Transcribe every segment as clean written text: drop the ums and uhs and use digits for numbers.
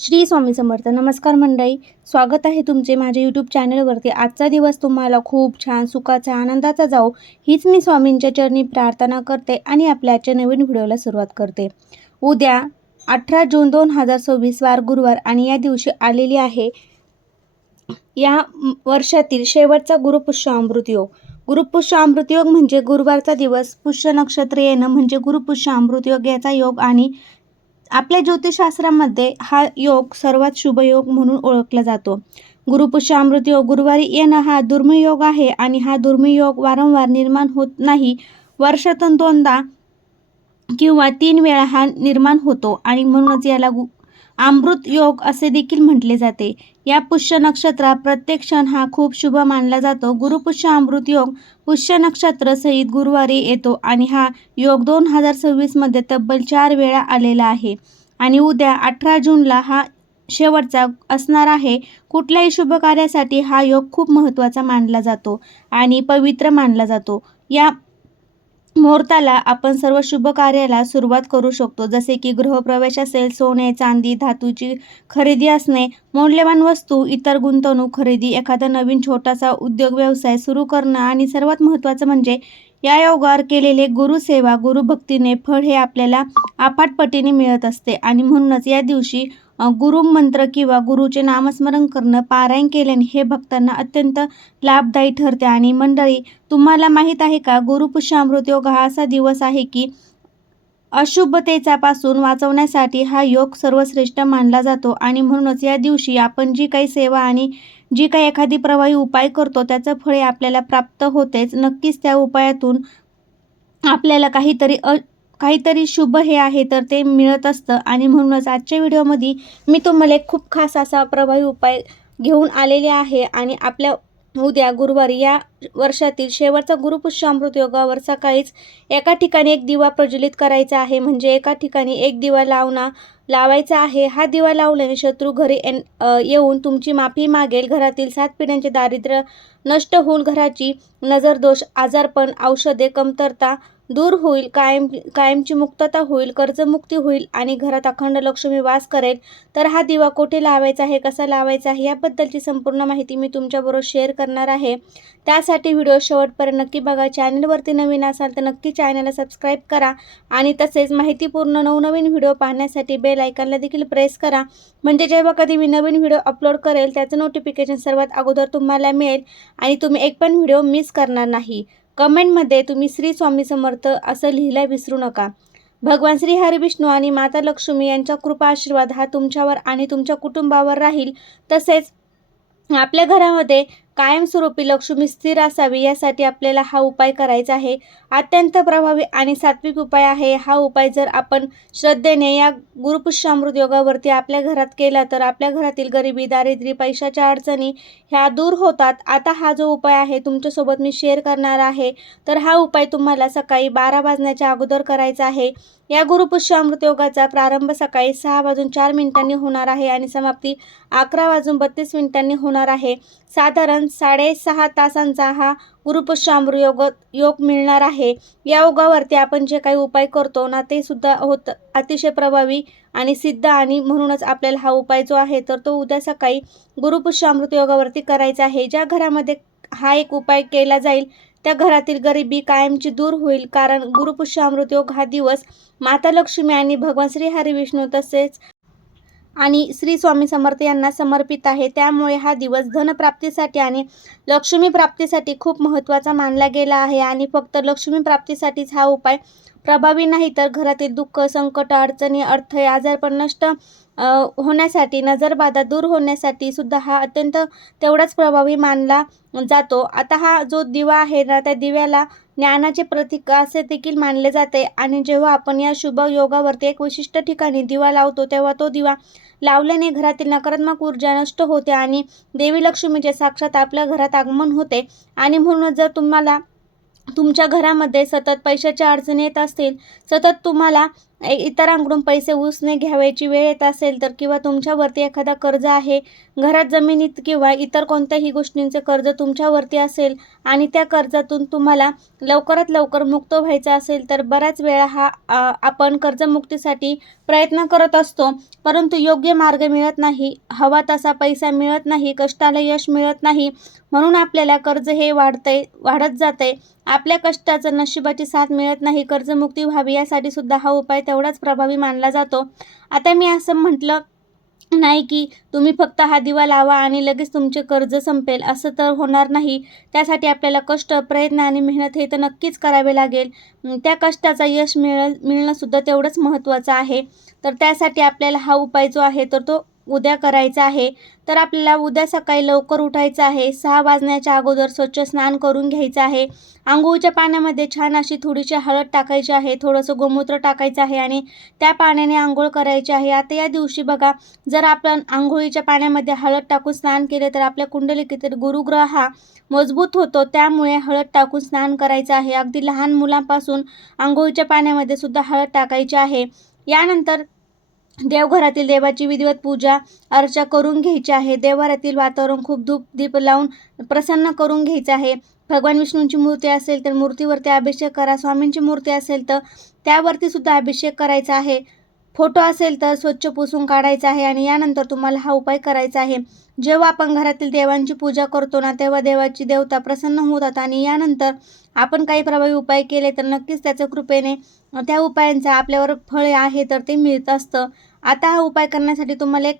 श्री स्वामी समर्थ. नमस्कार मंडळी, स्वागत आहे तुमचे माझ्या यूट्यूब चॅनलवरती. आजचा दिवस तुम्हाला खूप छान, सुखाचा, आनंदाचा जाओ हीच मी स्वामींच्या चरणी प्रार्थना करते आणि आपल्या आजच्या नवीन व्हिडिओला सुरुवात करते. उद्या 18 जून 2026 वार गुरुवार आणि या दिवशी आलेली आहे या वर्षातील शेवटचा गुरुपुष्य अमृत योग. गुरुपुष्य अमृत योग म्हणजे गुरुवारचा दिवस, पुष्य नक्षत्र येणं म्हणजे गुरुपुष्य अमृत योग याचा योग. आणि आपल्या ज्योतिषशास्त्रामध्ये हा योग सर्वात शुभ योग म्हणून ओळखला जातो. गुरुपुष्य अमृत योग गुरुवारी येणं हा दुर्मिळ योग आहे आणि हा दुर्मिळ योग वारंवार निर्माण होत नाही. वर्षातून 2दा किंवा 3 वेळा हा निर्माण होतो आणि म्हणूनच याला अमृत योग असे देखील म्हटले जाते. या पुष्य नक्षत्रात प्रत्येक क्षण हा खूप शुभ मानला जातो. गुरुपुष्य अमृत योग पुष्य नक्षत्र सहित गुरुवारी येतो आणि हा योग 2026 मध्ये तब्बल 4 वेळा आलेला आहे आणि उद्या 18 जूनला हा शेवटचा असणार आहे. कुठल्याही शुभ कार्यासाठी हा योग खूप महत्त्वाचा मानला जातो आणि पवित्र मानला जातो. या मुहूर्ताला आपण सर्व शुभ कार्याला सुरुवात करू शकतो, जसे की गृहप्रवेश असेल, सोने चांदी धातूची खरेदी असणे, मौल्यवान वस्तू, इतर गुंतवणूक खरेदी, एखादा नवीन छोटासा उद्योग व्यवसाय सुरू करणं आणि सर्वात महत्त्वाचं म्हणजे या योगावर केलेले गुरुसेवा गुरुभक्तीने फळ हे आपल्याला अफाट पटीने मिळत असते. आणि म्हणूनच या दिवशी गुरुमंत्र किंवा गुरुचे नामस्मरण करणं, पारायण केल्याने हे भक्तांना अत्यंत लाभदायी ठरते. आणि मंडळी, तुम्हाला माहीत आहे का, गुरुपुष्य अमृत योग हा असा दिवस आहे की अशुभतेचा पासून वाचवण्यासाठी हा योग सर्वश्रेष्ठ मानला जातो. आणि म्हणूनच या दिवशी आपण जी काही सेवा आणि जी काही एखादी प्रभावी उपाय करतो त्याचं फळे आपल्याला प्राप्त होतेच. नक्कीच त्या उपायातून आपल्याला काहीतरी शुभ हे आहे तर ते मिळत असतं. आणि म्हणूनच आजच्या व्हिडिओमध्ये मी तुम्हाला एक खूप खास असा प्रभावी उपाय घेऊन आलेले आहे. आणि आपल्या उद्या गुरुवारी या वर्षातील शेवटचा गुरुपुष्य अमृत योगावर सकाळीच एका ठिकाणी एक दिवा प्रज्वलित करायचा आहे. म्हणजे एका ठिकाणी एक दिवा लावायचा आहे. हा दिवा लावल्याने शत्रू घरी येऊन तुमची माफी मागेल, घरातील 7 पिढ्यांचे दारिद्र्य नष्ट होऊन घराची नजरदोष, आजारपण, औषधे, कमतरता दूर होईल, कायमची मुक्तता होईल, कर्जमुक्ती होईल आणि घरात अखंड लक्ष्मी वास करेल. तर हा दिवा कुठे लावायचा आहे, कसा लावायचा आहे याबद्दलची संपूर्ण माहिती मी तुमच्याबरोबर शेअर करणार आहे. त्यासाठी व्हिडिओ शेवटपर्यंत नक्की बघा. चॅनलवरती नवीन असाल तर नक्की चॅनलला सबस्क्राईब करा आणि तसेच माहितीपूर्ण नवनवीन व्हिडिओ पाहण्यासाठी बेल आयकॉनला देखील प्रेस करा, म्हणजे जेव्हा कधी मी नवीन व्हिडिओ अपलोड करेल त्याचं नोटिफिकेशन सर्वात अगोदर तुम्हाला मिळेल आणि तुम्ही एक पण व्हिडिओ मिस करणार नाही. कमेंटमध्ये तुम्ही श्री स्वामी समर्थ असं लिहायला विसरू नका. भगवान श्री हरिविष्णू आणि माता लक्ष्मी यांचा कृपा आशीर्वाद हा तुमच्यावर आणि तुमच्या कुटुंबावर राहील. तसेच आपल्या घरामध्ये कायमस्वरूपी लक्ष्मी स्थिर असावी यासाठी आपल्याला हा उपाय करायचा आहे. अत्यंत प्रभावी आणि सात्विक उपाय आहे. हा उपाय जर आपण श्रद्धेने या गुरुपुष्य अमृत योगावरती आपल्या घरात केला तर आपल्या घरातील गरिबी, दारिद्र्य, पैशाच्या अडचणी ह्या दूर होतात. आता हा जो उपाय आहे तुमच्यासोबत मी शेअर करणार आहे, तर हा उपाय तुम्हाला सकाळी 12 वाजण्याच्या अगोदर करायचा आहे. या गुरुपुष्य अमृत योगाचा प्रारंभ सकाळी 6:04 होणार आहे आणि समाप्ती 11:32 होणार आहे. साधारण 6.5 तासांचा हा गुरुपुष्य अमृत योग मिळणार आहे. या योगावरती आपण जे काही उपाय करतो ना ते सुद्धा अतिशय प्रभावी आणि सिद्ध. आणि म्हणूनच आपल्याला हा उपाय जो आहे तर तो उद्या सकाळी गुरुपुष्य अमृत योगावरती करायचा आहे. ज्या घरामध्ये हा एक उपाय केला जाईल त्या घरातील गरिबी कायमची दूर होईल, कारण गुरुपुष्य अमृत योग हा दिवस माता लक्ष्मी आणि भगवान श्री हरिविष्णू तसेच आणि श्री स्वामी समर्थ यांना समर्पित आहे. त्यामुळे हा दिवस धनप्राप्तीसाठी आणि लक्ष्मी प्राप्तीसाठी खूप महत्त्वाचा मानला गेला आहे. आणि फक्त लक्ष्मी प्राप्तीसाठीच हा उपाय प्रभावी नाही, तर घरातील दुःख, संकट, अडचणी, अडथळे, आजारपण नष्ट होण्यासाठी, नजरबाधा दूर होण्यासाठी सुद्धा हा अत्यंत तेवढाच प्रभावी मानला जातो. आता हा जो दिवा आहे ना त्या दिव्याला ज्ञानाचे प्रतीक असे देखील मानले जाते. आणि जेव्हा आपण या शुभ योगावरती एक विशिष्ट ठिकाणी दिवा लावतो तेव्हा तो दिवा लावल्याने घरातील नकारात्मक ऊर्जा नष्ट होते आणि देवी लक्ष्मीचे साक्षात आपल्या घरात आगमन होते. आणि म्हणूनच जर तुम्हाला तुमच्या घरामध्ये सतत पैशाच्या अडचणी येत असतील, सतत तुम्हाला इतरांकडून पैसे उसने घ्यावयाची वेळ येत असेल तर, किंवा तुमच्यावरती एखादा कर्ज आहे, घरात जमिनीत किंवा इतर कोणत्याही गोष्टींचे कर्ज तुमच्यावरती असेल आणि त्या कर्जातून तुम्हाला लवकरात लवकर मुक्त व्हायचं असेल तर बऱ्याच वेळा आपण कर्जमुक्तीसाठी प्रयत्न करत असतो, परंतु योग्य मार्ग मिळत नाही, हवा तसा पैसा मिळत नाही, कष्टाला यश मिळत नाही, म्हणून आपल्याला कर्ज हे वाढत जातंय. आपल्या कष्टाचं नशिबाची साथ मिळत नाही. कर्जमुक्ती व्हावी यासाठी सुद्धा हा उपाय तेवढाच प्रभावी मानला जातो. आता मी असं म्हटलं नाही की तुम्ही फक्त हा दिवा लावा आणि लगेच तुमचे कर्ज संपेल, असं तर होणार नाही. त्यासाठी आपल्याला कष्ट, प्रयत्न आणि मेहनत हे तर नक्कीच करावे लागेल. त्या कष्टाचा यश मिळणं सुद्धा तेवढंच महत्त्वाचं आहे. तर त्यासाठी आपल्याला हा उपाय जो आहे तर तो उद्या करायचा आहे. तर आपल्याला उद्या सकाळी लवकर उठायचं आहे. 6 वाजण्याच्या अगोदर स्वच्छ स्नान करून घ्यायचं आहे. अंघोळीच्या पाण्यामध्ये छान अशी थोडीशी हळद टाकायची आहे, थोडंसं गोमूत्र टाकायचं आहे आणि त्या पाण्याने अंघोळ करायची आहे. आता या दिवशी बघा, जर आपण अंघोळीच्या पाण्यामध्ये हळद टाकून स्नान केले तर आपल्या कुंडलिकेतील गुरुग्रह हा मजबूत होतो. त्यामुळे हळद टाकून स्नान करायचं आहे. अगदी लहान मुलांपासून अंघोळीच्या पाण्यामध्ये सुद्धा हळद टाकायची आहे. यानंतर देवघरातील देवाची विधिवत पूजा अर्चा करून घ्यायची आहे. देवघरातील वातावरण खूप धूप दीप लावून प्रसन्न करून घ्यायचं आहे. भगवान विष्णूंची मूर्ती असेल तर मूर्तीवरती अभिषेक करा. स्वामींची मूर्ती असेल तर त्यावरती सुद्धा अभिषेक करायचा आहे. फोटो असेल तर स्वच्छ पुसून काढायचा आहे आणि यानंतर तुम्हाला हा उपाय करायचा आहे. जेव्हा आपण घरातील देवांची पूजा करतो ना, तेव्हा देवाची देवता प्रसन्न होतात आणि यानंतर आपण काही प्रभावी उपाय केले तर नक्कीच त्याच्या कृपेने त्या उपायांचा आपल्यावर फळ आहे तर ते मिळत असतं. आता हा उपाय करण्यासाठी तुम्हाला एक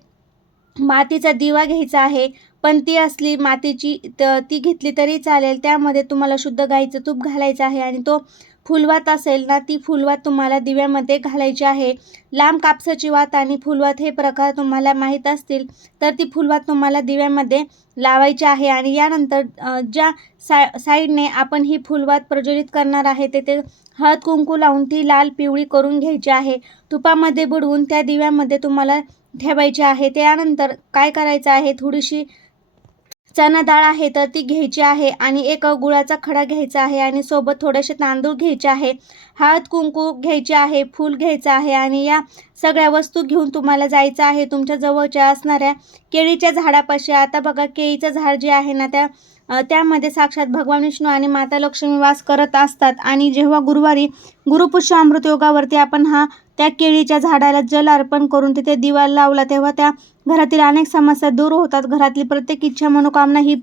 मातीचा दिवा घ्यायचा आहे. पण ती असली मातीची ती घेतली तरी चालेल. त्यामध्ये तुम्हाला शुद्ध गाईचं तूप घालायचं आहे आणि तो फुलवात असेल ना, ती फुलवात तुम्हाला दिव्यामध्ये घालायची आहे. लांब कापसाची वात आणि फुलवात हे प्रकार तुम्हाला माहीत असतील तर ती फुलवात तुम्हाला दिव्यामध्ये लावायची आहे आणि यानंतर ज्या साईडने आपण ही फुलवात प्रज्वलित करणार आहे तेथे हळद कुंकू लावून ती लाल पिवळी करून घ्यायची आहे. तुपामध्ये बुडवून त्या दिव्यामध्ये तुम्हाला ठेवायची आहे. त्यानंतर काय करायचं आहे, थोडीशी चणा डाळ आहे तर ती घ्यायची आहे आणि एक गुळाचा खडा घ्यायचा आहे आणि सोबत थोडेसे तांदूळ घ्यायचे आहे. हळद कुंकू घ्यायचे आहे, फूल घ्यायचं आहे आणि या सगळ्या वस्तू घेऊन तुम्हाला जायचं आहे तुमच्या जवळच्या असणाऱ्या केळीच्या झाडापाशी. आता बघा, केळीचं झाड जे आहे ना, त्यामध्ये साक्षात भगवान विष्णू आणि माता लक्ष्मी वास करत असतात आणि जेव्हा गुरुवारी गुरुपुष्य अमृत योगावरती आपण त्या केळीच्या झाडाला जल अर्पण करून तिथे दिवा लावला तेव्हा त्या घरातील अनेक समस्या दूर होतात. घरातली प्रत्येक इच्छा मनोकामना ही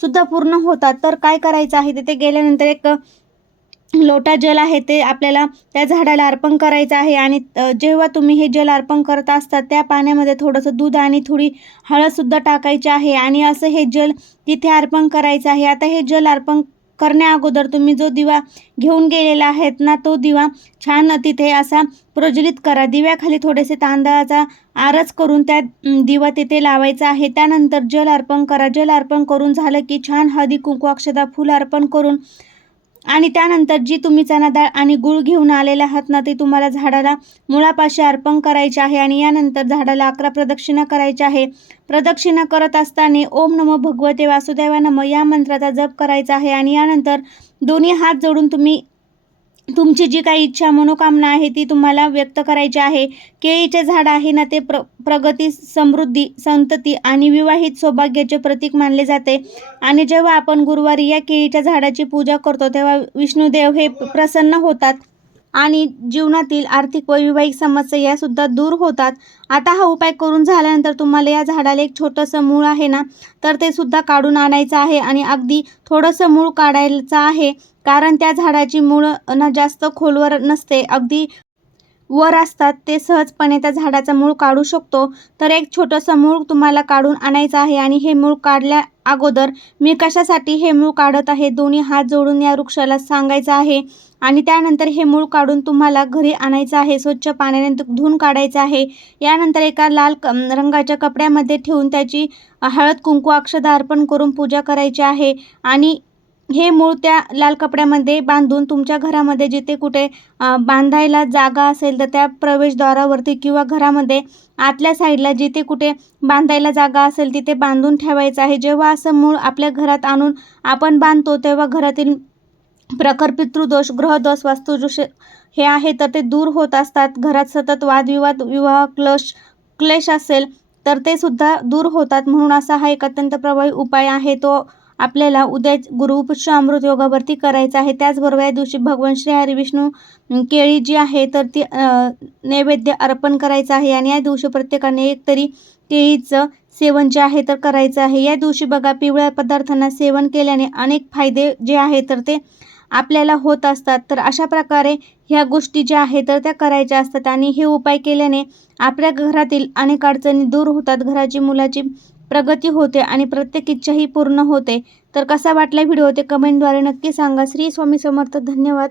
सुद्धा पूर्ण होतात. तर काय करायचं आहे, तिथे गेल्यानंतर एक लोटा जल आहे ते आपल्याला त्या झाडाला अर्पण करायचं आहे आणि जेव्हा तुम्ही हे जल अर्पण करत असतात त्या पाण्यामध्ये थोडंसं दूध आणि थोडी हळदसुद्धा टाकायची आहे आणि असं हे जल तिथे अर्पण करायचं आहे. आता हे जल अर्पण करण्या अगोदर तुम्ही जो दिवा घेऊन गेलेला आहेत ना, तो दिवा छान तिथे असा प्रज्वलित करा. दिव्याखाली थोडेसे तांदळाचा आरस करून त्या दिवा तिथे लावायचा आहे. त्यानंतर जल अर्पण करा. जल अर्पण करून झालं की छान हळदी कुंकू अक्षता फूल अर्पण करून आणि त्यानंतर जी तुम्ही चणा डाळ आणि गूळ घेऊन आलेले आहात ना, ते तुम्हाला झाडाला मुळापाशी अर्पण करायचे आहे आणि यानंतर झाडाला 11 प्रदक्षिणा करायच्या आहे. प्रदक्षिणा करत असताना ओम नमो भगवते वासुदेवाय नमः या मंत्राचा जप करायचा आहे आणि यानंतर दोन्ही हात जोडून तुम्ही तुमची जी काही इच्छा मनोकामना आहे ती तुम्हाला व्यक्त करायची आहे. केळीचे झाड आहे ना, ते प्रगती, समृद्धी, संतती आणि विवाहित सौभाग्याचे प्रतीक मानले जाते आणि जेव्हा आपण गुरुवारी या केळीच्या झाडाची पूजा करतो तेव्हा विष्णुदेव हे प्रसन्न होतात आणि जीवनातील आर्थिक व वैवाहिक समस्या यासुद्धा दूर होतात. आता हा उपाय करून झाल्यानंतर तुम्हाला या झाडाला एक छोटंसं मूळ आहे ना, तर ते सुद्धा काढून आणायचं आहे आणि अगदी थोडंसं मूळ काढायचं आहे, कारण त्या झाडाची मुळं ना जास्त खोलवर नसते, अगदी वर असतात. ते सहजपणे त्या झाडाचं मूळ काढू शकतो. तर एक छोटंसं मूळ तुम्हाला काढून आणायचं आहे आणि हे मूळ काढल्या अगोदर मी कशासाठी हे मूळ काढत आहे दोन्ही हात जोडून या वृक्षाला सांगायचं आहे आणि त्यानंतर हे मूळ काढून तुम्हाला घरी आणायचं आहे. स्वच्छ पाण्याने धुवून काढायचं आहे. यानंतर एका लाल रंगाच्या कपड्यामध्ये ठेवून त्याची हळद कुंकू अक्षता अर्पण करून पूजा करायची आहे आणि हे मूळ त्या लाल कपड्यामध्ये बांधून तुमच्या घरामध्ये जिथे कुठे बांधायला जागा असेल तर त्या प्रवेशद्वारावरती किंवा घरामध्ये आतल्या साईडला जिथे कुठे बांधायला जागा असेल तिथे बांधून ठेवायचं आहे. जेव्हा असं मूळ आपल्या घरात आणून आपण बांधतो तेव्हा घरातील प्रखर पितृदोष, ग्रहदोष, वास्तुदोष हे आहे तर ते दूर होत असतात. घरात सतत वादविवाद, विवाह क्लेश असेल तर ते सुद्धा दूर होतात. म्हणून असा हा एक अत्यंत प्रभावी उपाय आहे, तो आपल्याला उद्या गुरुपुष्य अमृत योगावरती करायचा आहे. त्याचबरोबर या दिवशी भगवान श्री हरिविष्णू केळी जी आहे तर ती नैवेद्य अर्पण करायचं आहे आणि या दिवशी प्रत्येकाने एक तरी केळीचं सेवन जे आहे तर करायचं आहे. या दिवशी बघा, पिवळ्या पदार्थांना सेवन केल्याने अनेक फायदे जे आहे तर ते आपल्याला होत असतात. तर अशा प्रकारे ह्या गोष्टी ज्या आहेत तर त्या करायच्या असतात आणि हे उपाय केल्याने आपल्या घरातील अनेक अडचणी दूर होतात. घराची मुलाची प्रगती होते आणि प्रत्येक इच्छाही पूर्ण होते. तर कसा वाटला व्हिडिओ ते कमेंटद्वारे नक्की सांगा. श्री स्वामी समर्थ. धन्यवाद.